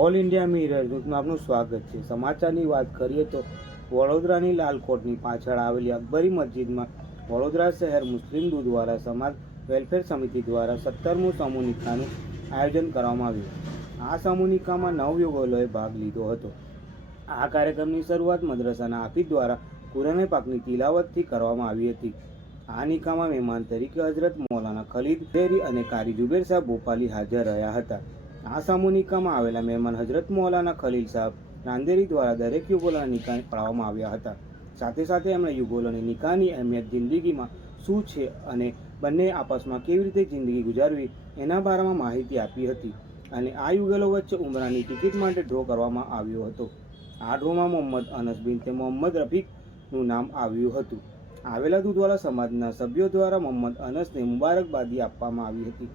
All India mirror ન્યૂઝમાં આપનું સ્વાગત છે સમાચારની વાત કરીએ તો વડોદરાની લાલકોટની પાછળ આવેલી અકબરી મસ્જિદમાં વડોદરા શહેર મુસ્લિમ દૂધ દ્વારા સમાજ વેલફેર સમિતિ દ્વારા સત્તરમું સમૂહનિકાનું આયોજન કરવામાં આવ્યું આ સમૂહનિકામાં નવ યુગોલોએ ભાગ લીધો હતો આ કાર્યક્રમની શરૂઆત મદ્રાસાના હાફિઝ દ્વારા કુરાને પાકની તિલાવતથી કરવામાં આવી હતી આ નિકામાં મહેમાન તરીકે હજરત મોલાના ખલીદ ફેરી અને કારી જુબેર સાહેબ ભોપાલી હાજર રહ્યા હતા આ સામુનિકામાં આવેલા મહેમાન હજરત મોલાના ખલીલ સાહેબ નાંદેરી દ્વારા દરેક યુગોલાના નિકાહ પાડવામાં આવ્યા હતા સાથે સાથે એમણે યુગોલોની નિકાહની અહેમિયત જિંદગીમાં શું છે અને બંને આપસમાં કેવી રીતે જિંદગી ગુજારવી એના બારામાં માહિતી આપી હતી અને આ યુગેલો વચ્ચે ઉમરાની ટિકિટ માટે ડ્રો કરવામાં આવ્યો હતો આ ડ્રોમાં મોહમ્મદ અનસ બિન તે મોહમ્મદ રફીકનું નામ આવ્યું હતું આવેલા દુધવાલા સમાજના સભ્યો દ્વારા મોહમ્મદ અનસને મુબારકબાદી આપવામાં આવી હતી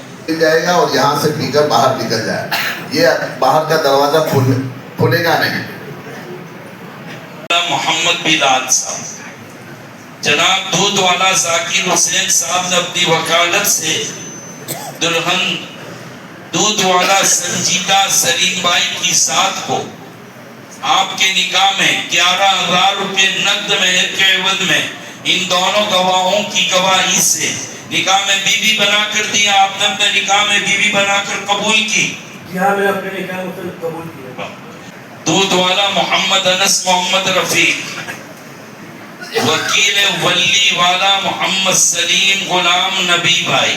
مل جائے گا اور یہاں سے پی کر باہر نکل جائے یہ باہر کا دروازہ کھلے گا نہیں محمد بلال صاحب جناب دودھ والا ذاکر حسین صاحب نے اپنی وکالت سے دلہن دودھ والا سنجیتا سرین بھائی کی ساتھ کو آپ کے نکاح میں گیارہ ہزار روپے نقد مہر کے عوض میں ان دونوں گواہوں کی گواہی سے نکاح میں بی, بی بی بنا کر دیا آپ نے اپنے نکاح میں بی, بی بی بنا کر قبول کی کیا میں اپنے نکاح میں قبول کیا آه. دودھ والا محمد انس محمد رفیق وکیل ولی والا محمد سلیم غلام نبی بھائی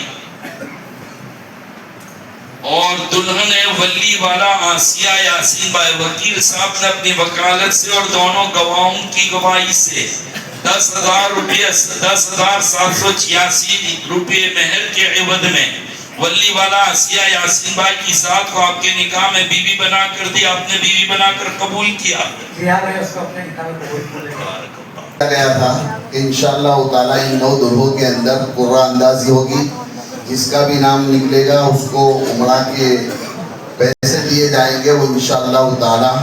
اور دلہن ولی والا آسیہ یاسین بھائی وکیل صاحب نے اپنی وکالت سے اور دونوں گواہوں کی گواہی سے دس ہزار روپیے دس ہزار سات سو چھیاسی روپیے مہر کے عوض میں ولی والا آسیا یاسین بھائی کی ساتھ کو آپ کے نکاح میں بیوی بنا کر دی آپ نے بیوی بنا کر قبول کیا جی ہاں اس کو اپنے نکاح میں قبول کیا گیا تھا انشاءاللہ تعالیٰ ان نو دلوں کے اندر قرآ اندازی ہوگی جس کا بھی نام نکلے گا اس کو عمرہ کے پیسے دیے جائیں گے وہ انشاءاللہ تعالیٰ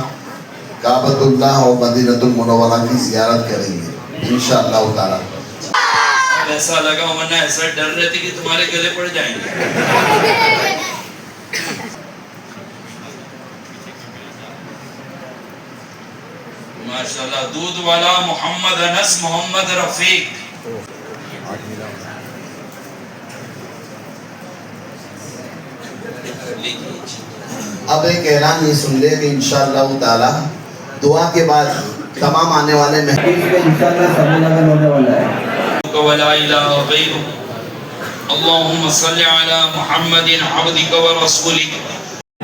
کعبت اللہ اور مدینہ المنورہ کی زیارت کریں گے انشاءاللہ اتارا ایسا لگا ورنہ ایسا ڈر رہتی کہ تمہارے گلے پڑ جائیں گے ماشاءاللہ دودھ والا محمد انس محمد رفیق ایک اب ایک اعلان یہ سن لے کہ انشاءاللہ تعالی دعاً, دعا کے بعد تمام آنے والے مہمان اس کے اللهم صل علی محمد و علی رسولک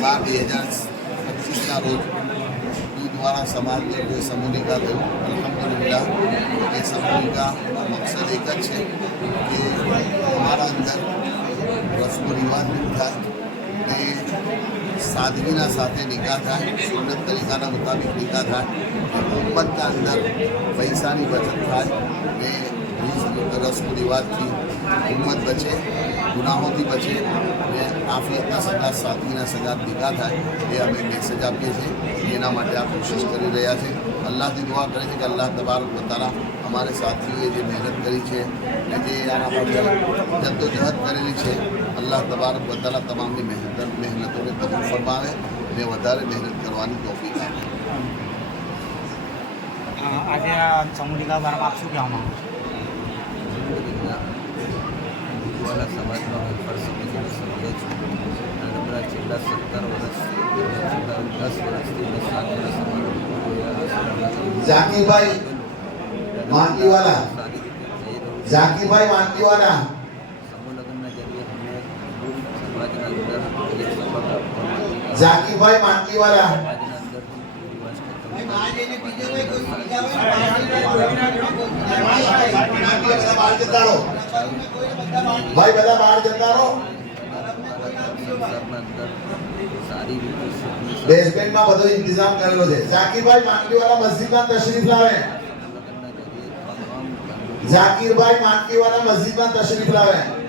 بی ہزار پچیس روز دورہ سمجھے سموہا تھوں یہ سمہلکا مقصد ایک ہے کہ ان رسم ریو نہیں سادگی نکاح تھے سوتھ طریقہ مطابق نکاح اندر پیسہ بچت رسم و روز کی ہمت بچے گنا ساتھیوں کی جدوجہد کربار بتایا تمام محنت فرمے محنت ہوں ગોવાલા સમાજમાં ફેરફાર સમજીને સમજે છે અને આપણા છેલ્લા સત્તર વર્ષથી છેલ્લા દસ વર્ષથી અને સાત વર્ષ ઝાકીભાઈ માંકીવાલા ઝાકીભાઈ માંકીવાલા ઝાકીભાઈ માંકીવાલા બીજો કોઈ બીજા હોય بھائی بیدہ باہر جنگا رو بیسمنٹ میں بدو انتظام کر لو دے زاکیر بھائی مانکی والا مسجد میں تشریف لاوے زاکیر بھائی مانکی والا مسجد میں تشریف لاوے زاکیر بھائی